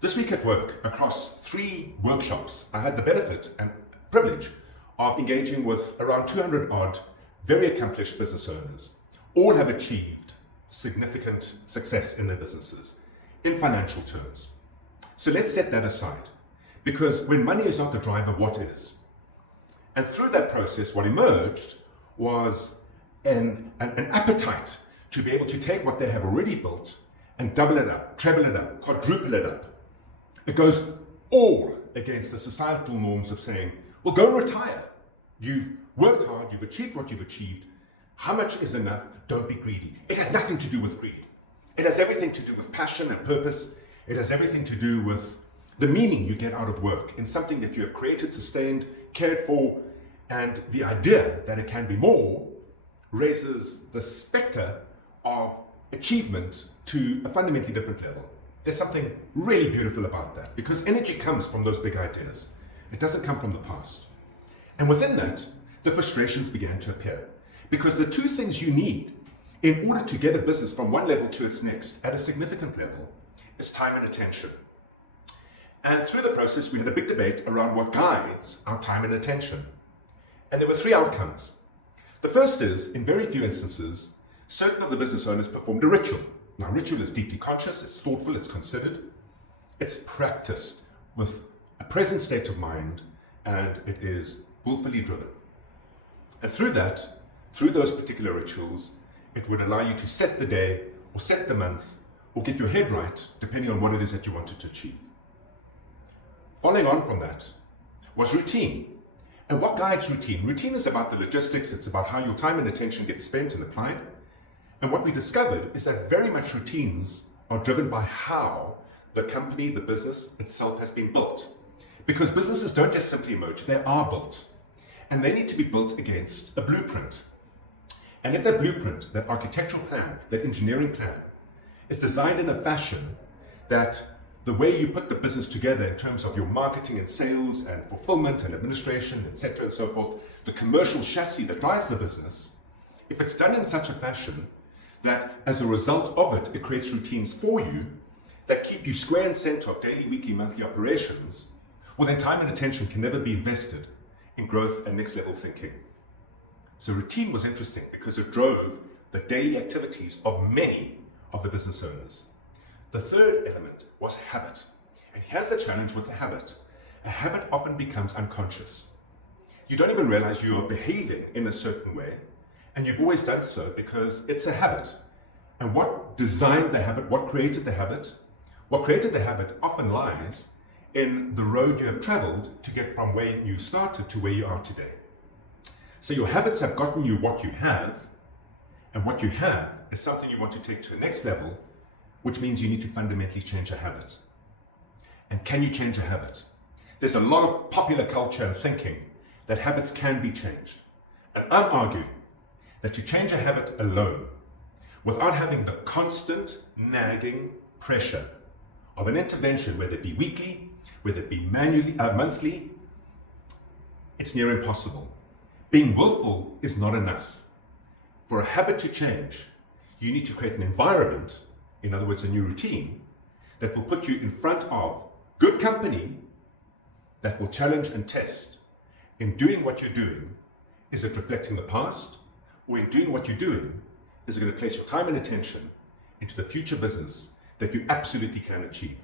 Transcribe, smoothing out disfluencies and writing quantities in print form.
This week at work, across 3 workshops, I had the benefit and privilege of engaging with around 200 odd very accomplished business owners. All have achieved significant success in their businesses in financial terms. So let's set that aside, because when money is not the driver, what is? And through that process, what emerged was an appetite to be able to take what they have already built and double it up, treble it up, quadruple it up. It goes all against the societal norms of saying, well, go and retire. You've worked hard, you've achieved what you've achieved. How much is enough? Don't be greedy. It has nothing to do with greed. It has everything to do with passion and purpose. It has everything to do with the meaning you get out of work in something that you have created, sustained, cared for, and the idea that it can be more raises the specter of achievement to a fundamentally different level. There's something really beautiful about that, because energy comes from those big ideas. It doesn't come from the past. And within that, the frustrations began to appear, because the 2 things you need in order to get a business from one level to its next at a significant level is time and attention. And through the process, we had a big debate around what guides our time and attention. And there were 3 outcomes. The first is, in very few instances, certain of the business owners performed a ritual. Now, ritual is deeply conscious, it's thoughtful, it's considered, it's practiced with a present state of mind, and it is willfully driven. And through that, through those particular rituals, it would allow you to set the day, or set the month, or get your head right, depending on what it is that you wanted to achieve. Following on from that was routine. And what guides routine? Routine is about the logistics, it's about how your time and attention gets spent and applied. And what we discovered is that very much routines are driven by how the company, the business itself has been built. Because businesses don't just simply emerge, they are built. And they need to be built against a blueprint. And if that blueprint, that architectural plan, that engineering plan, is designed in a fashion that the way you put the business together in terms of your marketing and sales and fulfillment and administration, etc. and so forth, the commercial chassis that drives the business, if it's done in such a fashion that as a result of it, it creates routines for you that keep you square and center of daily, weekly, monthly operations, well then time and attention can never be invested in growth and next level thinking. So routine was interesting because it drove the daily activities of many of the business owners. The third element was habit. And here's the challenge with the habit. A habit often becomes unconscious. You don't even realize you are behaving in a certain way, and you've always done so because it's a habit. And what designed the habit, what created the habit? What created the habit often lies in the road you have traveled to get from where you started to where you are today. So your habits have gotten you what you have, and what you have is something you want to take to the next level, which means you need to fundamentally change a habit. And can you change a habit? There's a lot of popular culture and thinking that habits can be changed. And I'm arguing that you change a habit alone, without having the constant nagging pressure of an intervention, whether it be weekly, whether it be monthly, it's near impossible. Being willful is not enough. For a habit to change, you need to create an environment, in other words, a new routine, that will put you in front of good company that will challenge and test. In doing what you're doing, is it reflecting the past? Or in doing what you're doing, is it going to place your time and attention into the future business that you absolutely can achieve?